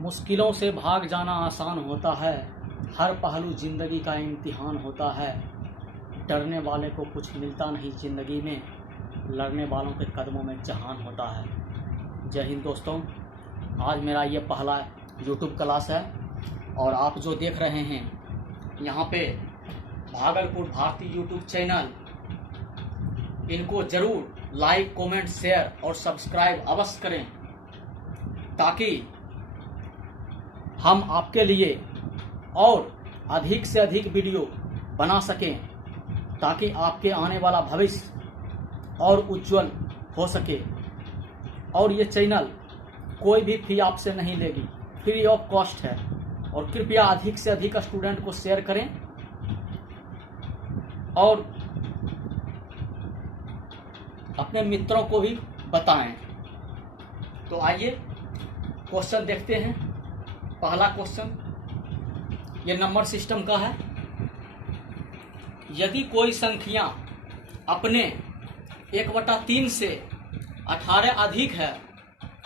मुश्किलों से भाग जाना आसान होता है, हर पहलू ज़िंदगी का इम्तिहान होता है। डरने वाले को कुछ मिलता नहीं ज़िंदगी में, लड़ने वालों के कदमों में जहान होता है। जय हिंद दोस्तों, आज मेरा ये पहला यूट्यूब क्लास है और आप जो देख रहे हैं यहाँ पे भागलपुर भारती यूट्यूब चैनल, इनको ज़रूर लाइक, कमेंट, शेयर और सब्सक्राइब अवश्य करें ताकि हम आपके लिए और अधिक से अधिक वीडियो बना सकें, ताकि आपके आने वाला भविष्य और उज्जवल हो सके। और ये चैनल कोई भी फी आपसे नहीं लेगी, फ्री ऑफ कॉस्ट है। और कृपया अधिक से अधिक स्टूडेंट को शेयर करें और अपने मित्रों को भी बताएं। तो आइए क्वेश्चन देखते हैं। पहला क्वेश्चन ये नंबर सिस्टम का है। यदि कोई संख्या अपने 1/3 से 18 अधिक है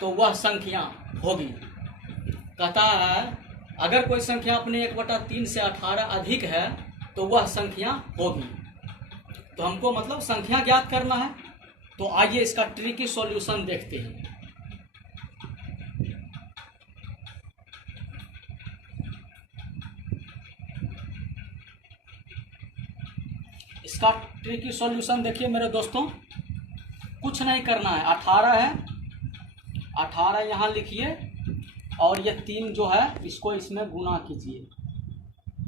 तो वह संख्या होगी। कहता है अगर कोई संख्या अपने 1/3 से 18 अधिक है तो वह संख्या होगी। तो हमको मतलब संख्या ज्ञात करना है। तो आइए इसका ट्रिकी सॉल्यूशन देखते हैं। इसका ट्रिकी सॉल्यूशन देखिए मेरे दोस्तों, कुछ नहीं करना है। 18 है, 18 यहाँ लिखिए और ये 3 जो है इसको इसमें गुना कीजिए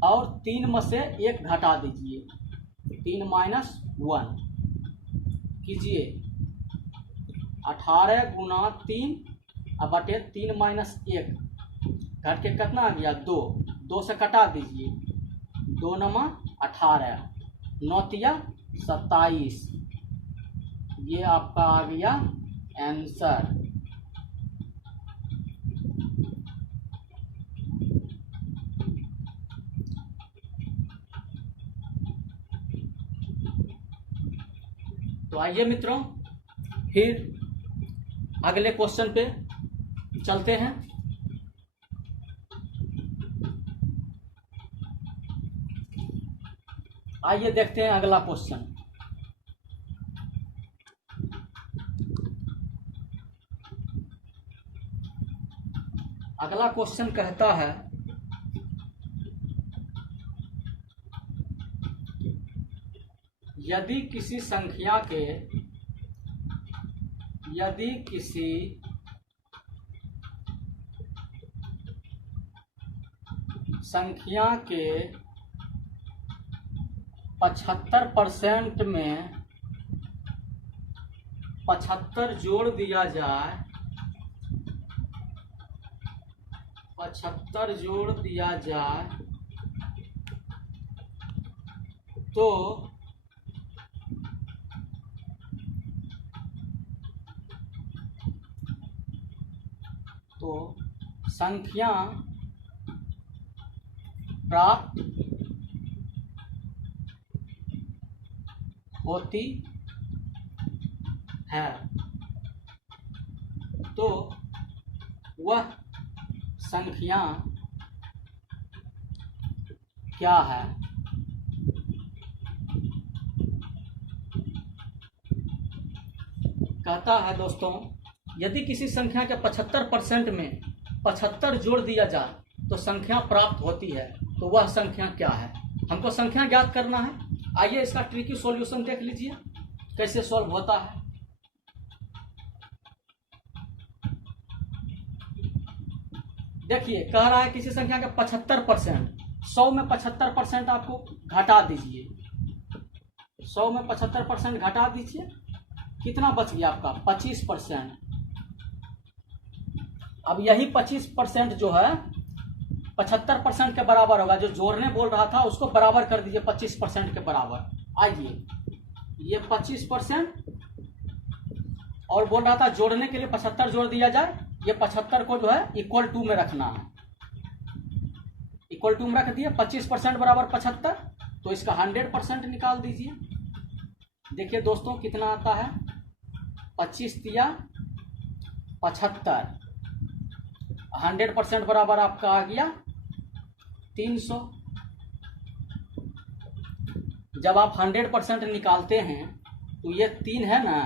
और 3 में से 1 घटा दीजिए, 3 - 1 कीजिए। 18 × 3 बटे 3 - 1 घट के कितना आ गया? 2। 2 से कटा दीजिए, 2 × 9 = 18, 9 × 27। ये आपका आ गया आंसर। तो आइए मित्रों फिर अगले क्वेश्चन पे चलते हैं। आइए देखते हैं अगला क्वेश्चन। अगला क्वेश्चन कहता है यदि किसी संख्या के 75% में 75 जोड़ दिया जाए, 75 जोड़ दिया जाए तो संख्या प्राप्त होती है। तो वह संख्या क्या है? कहता है दोस्तों यदि किसी संख्या के 75% में 75 जोड़ दिया जाए तो संख्या प्राप्त होती है। तो वह संख्या क्या है? हमको संख्या ज्ञात करना है। आइए इसका ट्रिकी सॉल्यूशन देख लीजिए कैसे सॉल्व होता है। देखिए कह रहा है किसी संख्या के 75%, 100 में 75% आपको घटा दीजिए, 100 में 75% घटा दीजिए, कितना बच गया आपका? 25%। अब यही 25% जो है 75% के बराबर होगा। जो जोड़ने बोल रहा था उसको बराबर कर दीजिए 25% के बराबर। आइए ये 25% और बोल रहा था जोड़ने के लिए 75 जोड़ दिया जाए। ये 75 को जो है =2 में रखना है। =2 में रख दिए, 25% बराबर 75, तो इसका 100% निकाल दीजिए। देखिए दोस्तों कितना आता है, 25 × 75 100% बराबर आपका आ गया 300। जब आप 100% निकालते हैं तो ये 3 है ना,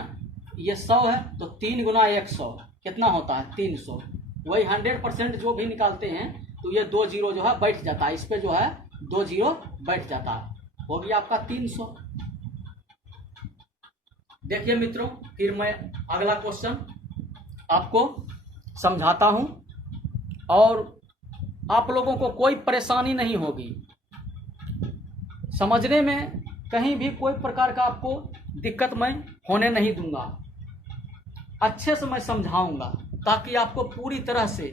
ये 100 है, तो 3 गुना 100 कितना होता है 300। वही 100% जो भी निकालते हैं तो ये 2 जीरो जो है बैठ जाता है, इस पे जो है 2 जीरो बैठ जाता है, हो गया आपका 300। देखिए मित्रों, फिर मैं अगला क्वेश्चन आपको समझाता हूं और आप लोगों को कोई परेशानी नहीं होगी, समझने में कहीं भी कोई प्रकार का आपको दिक्कत मैं होने नहीं दूंगा। अच्छे से मैं समझाऊंगा ताकि आपको पूरी तरह से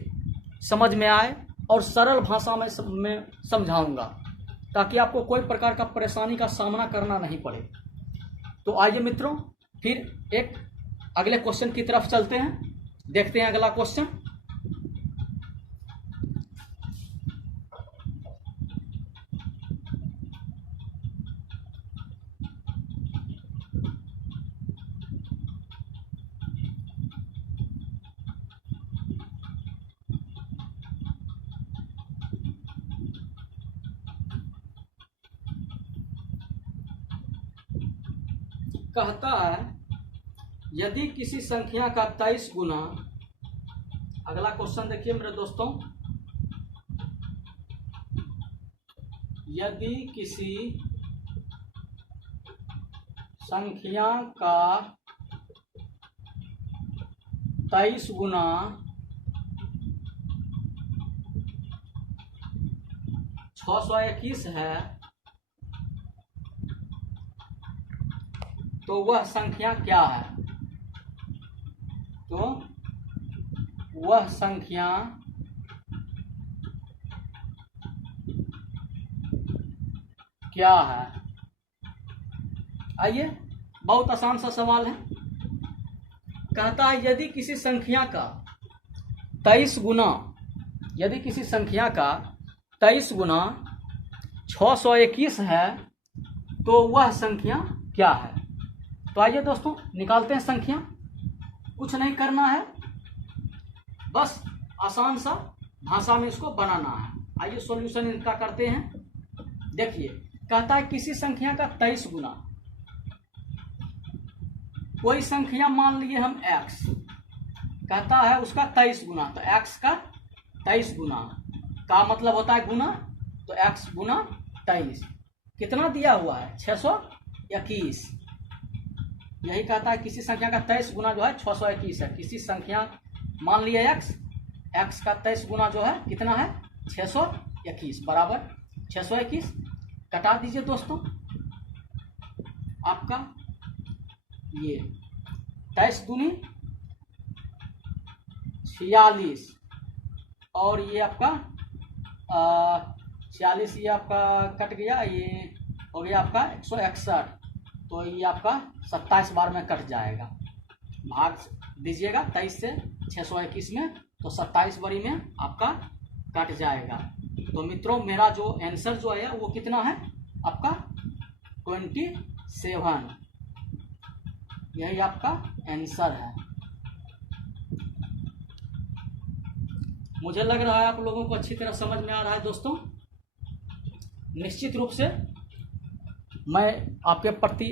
समझ में आए और सरल भाषा में समझाऊंगा ताकि आपको कोई प्रकार का परेशानी का सामना करना नहीं पड़े। तो आइए मित्रों, फिर एक अगले क्वेश्चन की तरफ चलते हैं, देखते हैं अगला क्वेश्चन। कहता है यदि किसी संख्या का 23 गुना, अगला क्वेश्चन देखिए मेरे दोस्तों, यदि किसी संख्या का 23 गुना 621 है तो वह संख्या क्या है? तो वह संख्या क्या है? आइए, बहुत आसान सा सवाल है। कहता है यदि किसी संख्या का 23 गुना, यदि किसी संख्या का 23 गुना 621 है तो वह संख्या क्या है? तो आइए दोस्तों निकालते हैं संख्या। कुछ नहीं करना है, बस आसान सा भाषा में इसको बनाना है। आइए सॉल्यूशन इनका करते हैं। देखिए, कहता है किसी संख्या का 23 गुना, कोई संख्या मान लिए हम x, कहता है उसका 23 गुना, तो x का 23 गुना का मतलब होता है गुना, तो x गुना 23 कितना दिया हुआ है 621। यही कहता है किसी संख्या का 23 गुना जो है 621 है। किसी संख्या मान लिए x का 23 गुना जो है कितना है 621 बराबर 621। कटा दीजिए दोस्तों, आपका ये 23 दूनी 46 और ये आपका 46, ये आपका कट गया, ये हो गया आपका 161, तो ये आपका 27 बार में कट जाएगा। भाग दीजिएगा 23 से 621 में, तो 27 बारी में आपका कट जाएगा। तो मित्रों मेरा जो आंसर जो है वो कितना है आपका 27, यही आपका आंसर है। मुझे लग रहा है आप लोगों को अच्छी तरह समझ में आ रहा है दोस्तों। निश्चित रूप से मैं आपके प्रति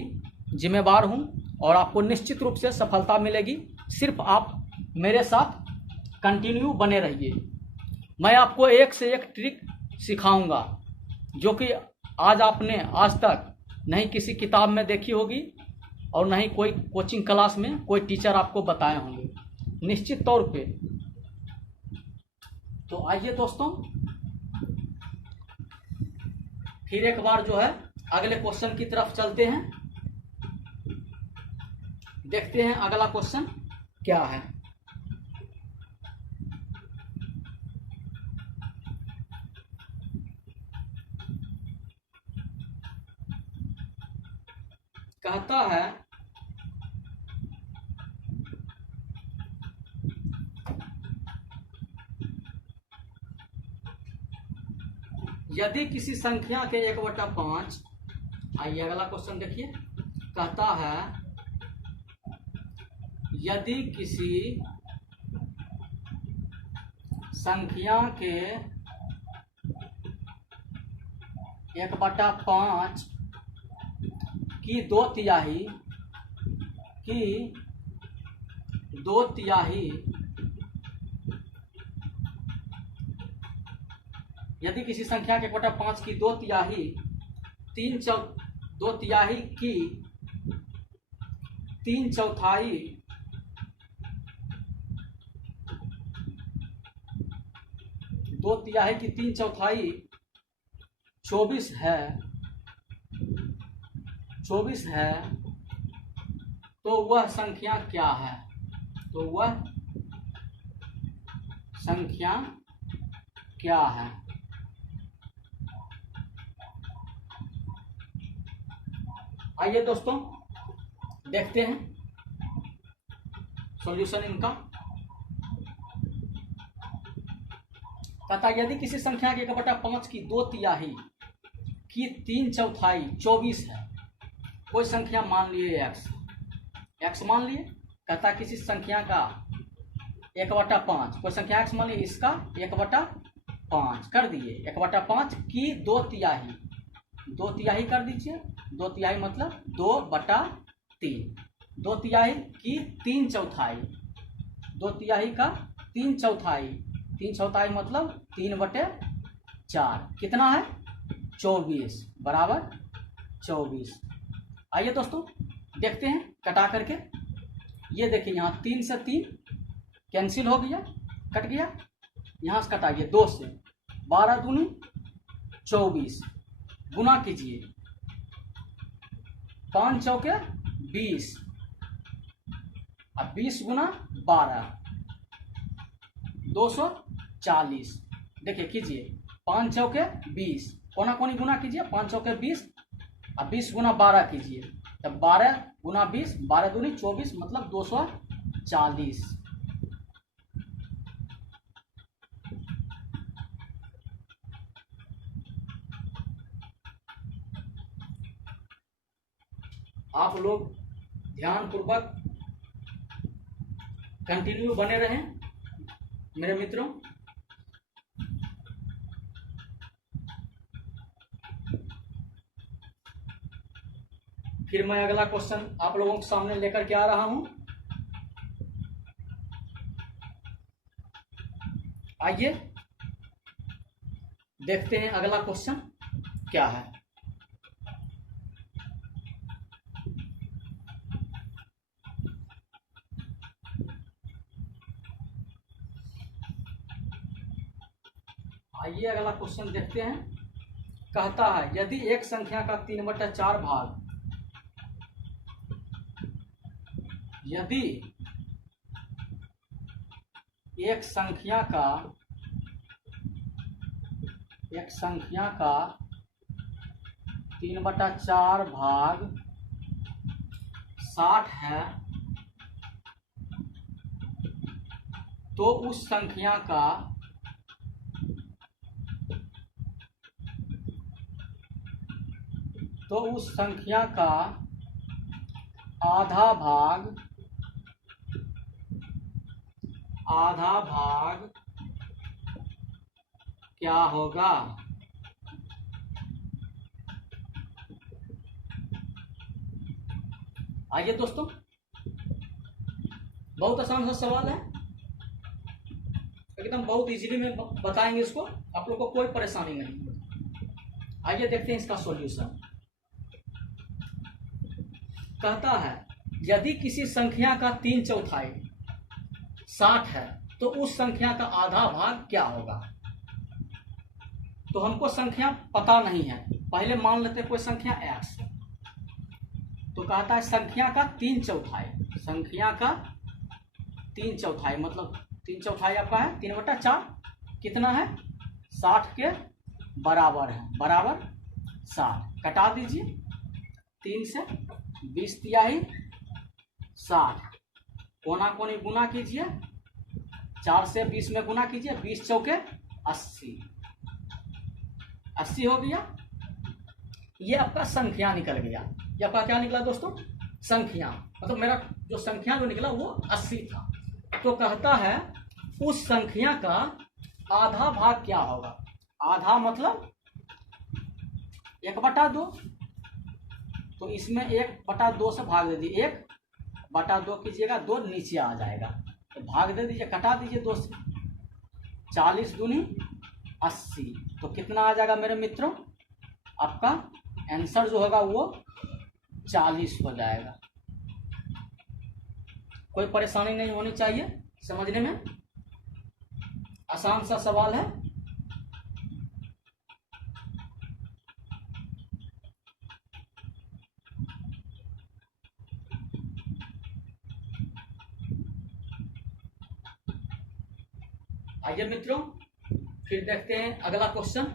जिम्मेवार हूं और आपको निश्चित रूप से सफलता मिलेगी। सिर्फ आप मेरे साथ कंटिन्यू बने रहिए। मैं आपको एक से एक ट्रिक सिखाऊंगा जो कि आज आपने आज तक नहीं किसी किताब में देखी होगी और नहीं कोई कोचिंग क्लास में कोई टीचर आपको बताए होंगे, निश्चित तौर पे। तो आइए दोस्तों फिर एक बार जो है अगले क्वेश्चन की तरफ चलते हैं, देखते हैं अगला क्वेश्चन क्या है। कहता है यदि किसी संख्या के 1/5, आइए अगला क्वेश्चन देखिए। कहता है यदि किसी संख्या के 1/5 की 2/3 यदि किसी संख्या के 1/5 की 2/3 2/3 की 3/4 2/3 की 3/4 24 है तो वह संख्या क्या है? तो वह संख्या क्या है? आइए दोस्तों देखते हैं सॉल्यूशन इनका। कहता यदि किसी संख्या के 1/5 की 2/3 की 3/4 24 है, कोई संख्या मान लिए x मान लिए। कहता किसी संख्या का 1/5, कोई संख्या x मान लिए, इसका 1/5 कर दिए। 1/5 की 2/3 2/3 कर दीजिए। 2/3 मतलब 2/3। 2/3 की 3/4 2/3 का 3/4 3/4 मतलब 3/4 कितना है? 24 बराबर 24। आइए दोस्तों देखते हैं कटा करके। ये देखिए यहाँ 3 से 3 कैंसिल हो गया, कट गया। यहाँ से कटाइए 2 से, 12 दूनी 24 गुना कीजिए, 5 चौके 20 और 20 गुना 12 240। देखिए कीजिए 5 चौके 20 कोना कोनी गुना कीजिए, 5 चौके 20 और 20 गुना 12 कीजिए, तब 12 गुना 20 12 दूनी 24 मतलब 240। आप लोग ध्यानपूर्वक कंटिन्यू बने रहें मेरे मित्रों। फिर मैं अगला क्वेश्चन आप लोगों के सामने लेकर के आ रहा हूं। आइए देखते हैं अगला क्वेश्चन क्या है। आइए अगला क्वेश्चन देखते हैं। कहता है यदि एक संख्या का 3/4 भाग यदि एक संख्या का 3/4 भाग 60 है तो उस संख्या का आधा भाग क्या होगा? आइए दोस्तों बहुत आसान सा सवाल है, एकदम बहुत इजीली में बताएंगे इसको, आप लोग को कोई परेशानी नहीं। आइए देखते हैं इसका सॉल्यूशन। कहता है यदि किसी संख्या का 3/4 60 है तो उस संख्या का आधा भाग क्या होगा? तो हमको संख्या पता नहीं है, पहले मान लेते कोई संख्या x। तो कहता है संख्या का 3/4 मतलब 3/4 आपका है 3/4 कितना है? 60 के बराबर है, बराबर 60। कटा दीजिए 3 से 20/3 60 कोना कोनी गुना कीजिए, 4 से 20 में गुना कीजिए, 20 चौके 80 हो गया। ये आपका संख्या निकल गया। ये आपका क्या निकला दोस्तों? संख्या। मतलब मेरा जो संख्या जो निकला वो 80 था। तो कहता है उस संख्या का आधा भाग क्या होगा? आधा मतलब 1/2, तो इसमें 1/2 से भाग दे दीजिए, 1/2 कीजिएगा, 2 नीचे आ जाएगा, तो भाग दे दीजिए, कटा दीजिए 2 से। 40 दूनी 80, तो कितना आ जाएगा मेरे मित्रों? आपका आंसर जो होगा वो 40 हो जाएगा। कोई परेशानी नहीं होनी चाहिए, समझने में आसान सा सवाल है। आइए मित्रों, फिर देखते हैं अगला क्वेश्चन।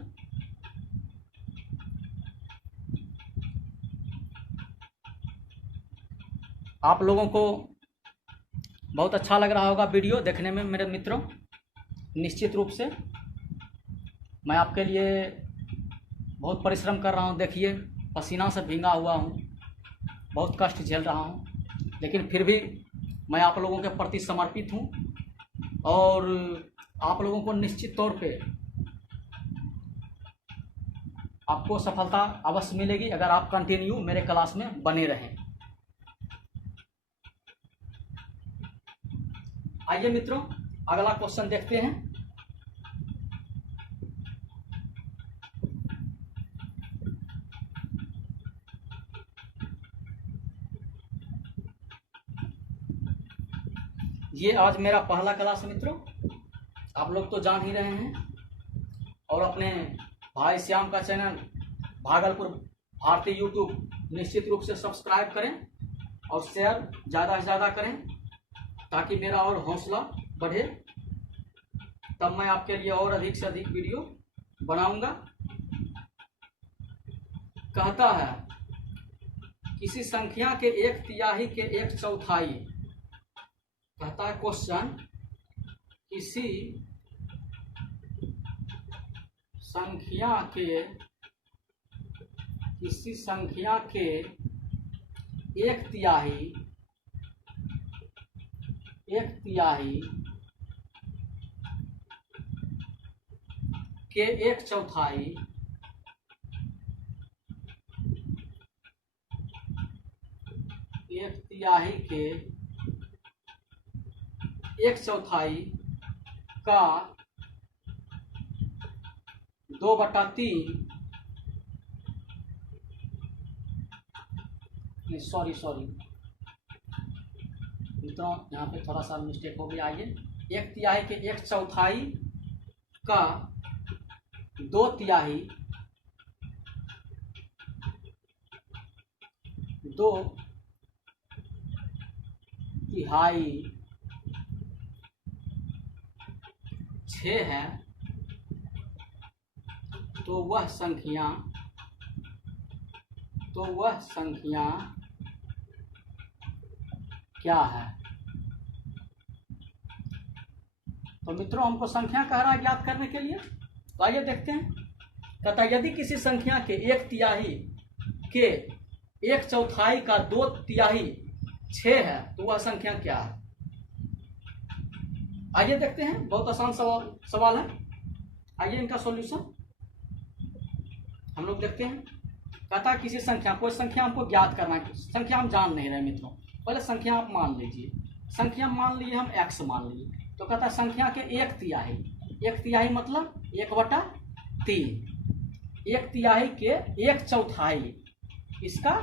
आप लोगों को बहुत अच्छा लग रहा होगा वीडियो देखने में मेरे मित्रों। निश्चित रूप से मैं आपके लिए बहुत परिश्रम कर रहा हूं। देखिए, पसीना से भींगा हुआ हूं, बहुत कष्ट झेल रहा हूं, लेकिन फिर भी मैं आप लोगों के प्रति समर्पित हूं और आप लोगों को निश्चित तौर पे आपको सफलता अवश्य मिलेगी अगर आप कंटिन्यू मेरे क्लास में बने रहें। आइए मित्रों, अगला क्वेश्चन देखते हैं। ये आज मेरा पहला क्लास है मित्रों, आप लोग तो जान ही रहे हैं, और अपने भाई श्याम का चैनल भागलपुर भारती यूट्यूब निश्चित रूप से सब्सक्राइब करें और शेयर ज़्यादा से ज़्यादा करें ताकि मेरा और हौसला बढ़े, तब मैं आपके लिए और अधिक से अधिक वीडियो बनाऊंगा। कहता है किसी संख्या के 1/3 के 1/4, कहता है क्वेश्चन, किसी संख्या के 1/3 के 1/4 के 1/4 का 2/3, सॉरी मित्रों, यहाँ पे थोड़ा सा मिस्टेक हो गया। आइए, 1/3 के 1/4 का 2/3 6 है, तो वह संख्या क्या है? तो मित्रों, हमको संख्या कह रहा है ज्ञात करने के लिए, तो आइए देखते हैं। कहता है यदि किसी संख्या के 1/3 के 1/4 का 2/3 6 है तो वह संख्या क्या है? आइए देखते हैं, बहुत आसान सवाल है। आइए इनका सॉल्यूशन हम लोग देखते हैं। कहता है किसी संख्या, कोई संख्या हमको ज्ञात करना है, संख्या हम जान नहीं रहे मित्रों, पहले संख्या आप मान लीजिए। संख्या मान लिए हम x मान लिए, तो कहता है संख्या के 1/3 मतलब 1/3, 1/3 के 1/4, इसका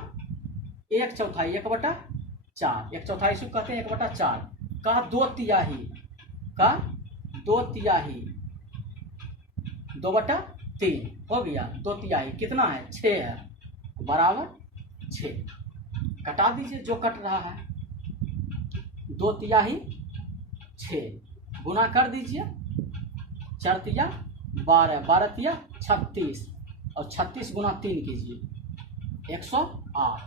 1/4 1/4, 1/4 इसको कहते हैं 1/4 का 2/3 2/3 हो गया। 2/3 कितना है? 6 है, बराबर 6। कटा दीजिए जो कट रहा है, 2/3 6 गुना कर दीजिए, 4 12, 12 36, और 36 गुना 3 कीजिए, 108।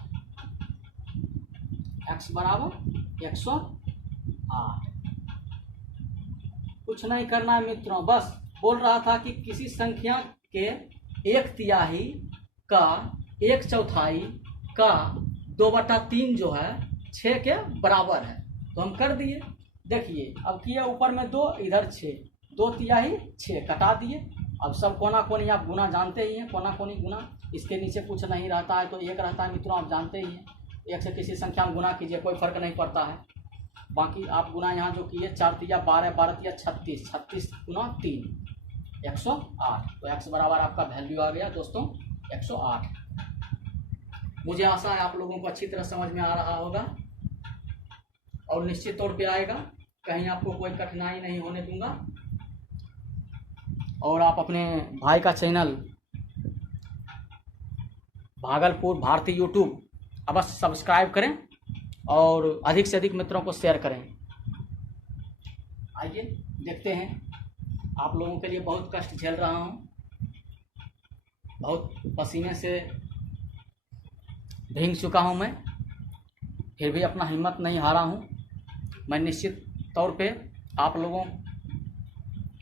x बराबर 108। कुछ नहीं करना है मित्रों, बस बोल रहा था कि किसी संख्या के 1/3 का 1/4 का 2/3 जो है 6 के बराबर है, तो हम कर दिए। देखिए, अब किया ऊपर में 2, इधर 6, 2 तिहाई 6 कटा दिए। अब सब कोना कोनी आप गुना जानते ही हैं, कोना कोनी गुना, इसके नीचे कुछ नहीं रहता है तो 1 रहता है मित्रों, आप जानते ही हैं। 1 से किसी संख्या में गुना कीजिए, कोई फर्क नहीं पड़ता है। बाकी आप गुना यहाँ जो किए 4 तिया 12, 12 तिया 36, 36 गुना 3 108। तो x बराबर आपका वैल्यू आ गया दोस्तों 108। मुझे आशा है आप लोगों को अच्छी तरह समझ में आ रहा होगा और निश्चित तौर पे आएगा, कहीं आपको कोई कठिनाई नहीं होने दूंगा। और आप अपने भाई का चैनल भागलपुर भारती यूट्यूब अवश्य सब्सक्राइब करें और अधिक से अधिक मित्रों को शेयर करें। आइए देखते हैं, आप लोगों के लिए बहुत कष्ट झेल रहा हूँ, बहुत पसीने से भीग चुका हूँ मैं, फिर भी अपना हिम्मत नहीं हारा हूँ। मैं निश्चित तौर पे आप लोगों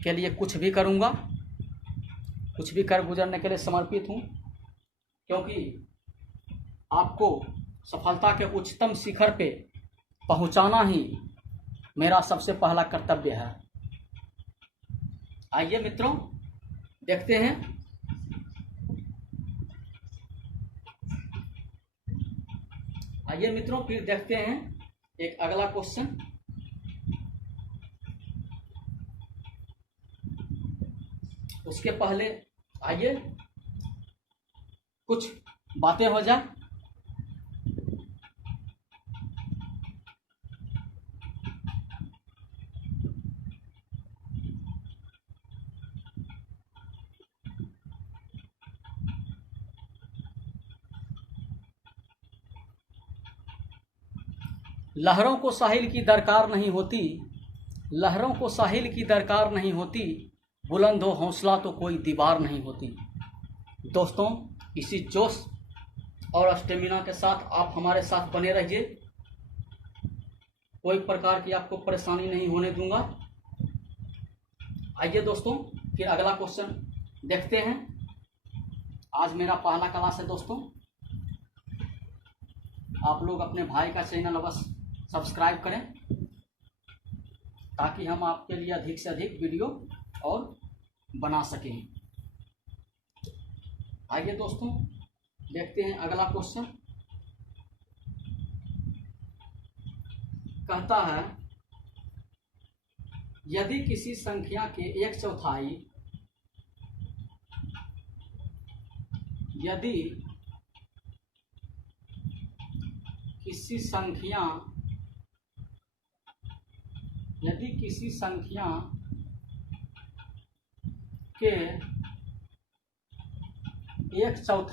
के लिए कुछ भी करूँगा, कुछ भी कर गुजरने के लिए समर्पित हूँ, क्योंकि आपको सफलता के उच्चतम शिखर पे पहुँचाना ही मेरा सबसे पहला कर्तव्य है। आइए मित्रों देखते हैं, आइए मित्रों फिर देखते हैं एक अगला क्वेश्चन। उसके पहले आइए कुछ बातें हो जाए। लहरों को साहिल की दरकार नहीं होती, लहरों को साहिल की दरकार नहीं होती, बुलंद हो हौसला तो कोई दीवार नहीं होती। दोस्तों इसी जोश और स्टेमिना के साथ आप हमारे साथ बने रहिए, कोई प्रकार की आपको परेशानी नहीं होने दूंगा। आइए दोस्तों फिर अगला क्वेश्चन देखते हैं। आज मेरा पहला क्लास है दोस्तों, आप लोग अपने भाई का चैनल अवश्य सब्सक्राइब करें ताकि हम आपके लिए अधिक से अधिक वीडियो और बना सकें। आइए दोस्तों देखते हैं अगला क्वेश्चन। कहता है यदि किसी संख्या के 1/4, यदि किसी संख्या के 1/4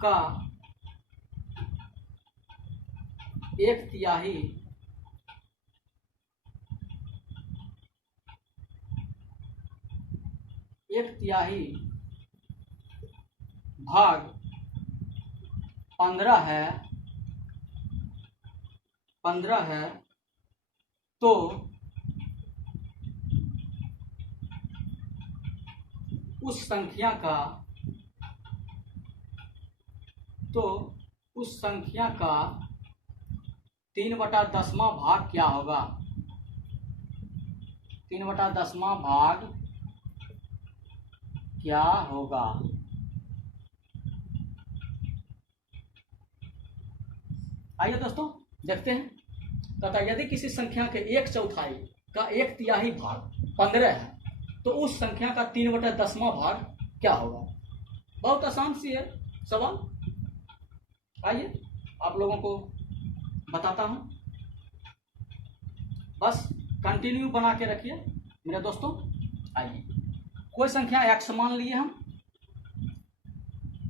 का 1/3 भाग 15 है तो उस संख्या का 3/10 भाग क्या होगा? 3/10 भाग क्या होगा? आइए दोस्तों देखते हैं। तथा यदि किसी संख्या के 1/4 का 1/3 भाग 15 है तो उस संख्या का 3/10 भाग क्या होगा? बहुत आसान सी है सवाल। आइए आप लोगों को बताता हूं, बस कंटिन्यू बना के रखिए मेरे दोस्तों। आइए कोई संख्या x मान लिए हम,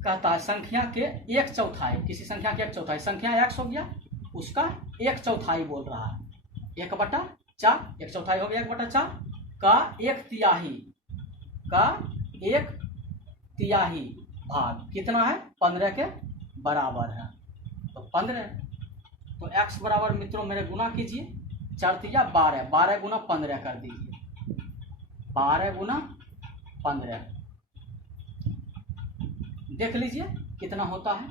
कहता है संख्या के 1/4, किसी संख्या के 1/4, संख्या x हो गया, उसका 1/4 बोल रहा है, 1/4, 1/4 हो गया 1/4 का 1/3 भाग कितना है? 15 के बराबर है, तो 15। तो x बराबर मित्रों मेरे गुना कीजिए, 4 तिया 12, 12 गुना 15 कर दीजिए, 12 गुना 15 देख लीजिए कितना होता है।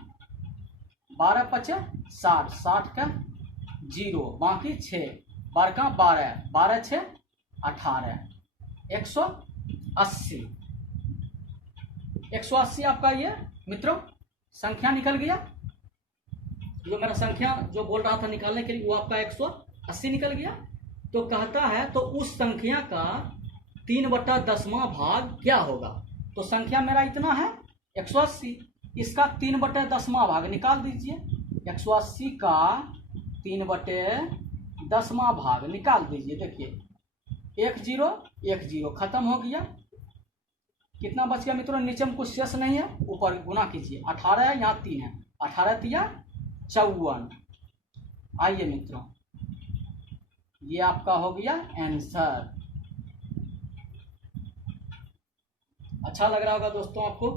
12 पचे 60, 60 का 0, बाकी 6, बारह 12, 12 6 18, 180। 180 आपका ये मित्रों संख्या निकल गया। जो मेरा संख्या जो बोल रहा था निकालने के लिए वो आपका 180 निकल गया। तो कहता है तो उस संख्या का 3/10वां भाग क्या होगा। तो संख्या मेरा इतना है 180, इसका 3/10वां भाग निकाल दीजिए। 180 का 3/10वां भाग निकाल दीजिए। देखिए 1 0 1 0 खत्म हो गया। कितना बच गया मित्रों, नीचे में कुछ शेष नहीं है, ऊपर गुना कीजिए। 18 है, यहाँ 3 है, 18 तिया 54। आइए मित्रों ये आपका हो गया आंसर। अच्छा लग रहा होगा दोस्तों आपको।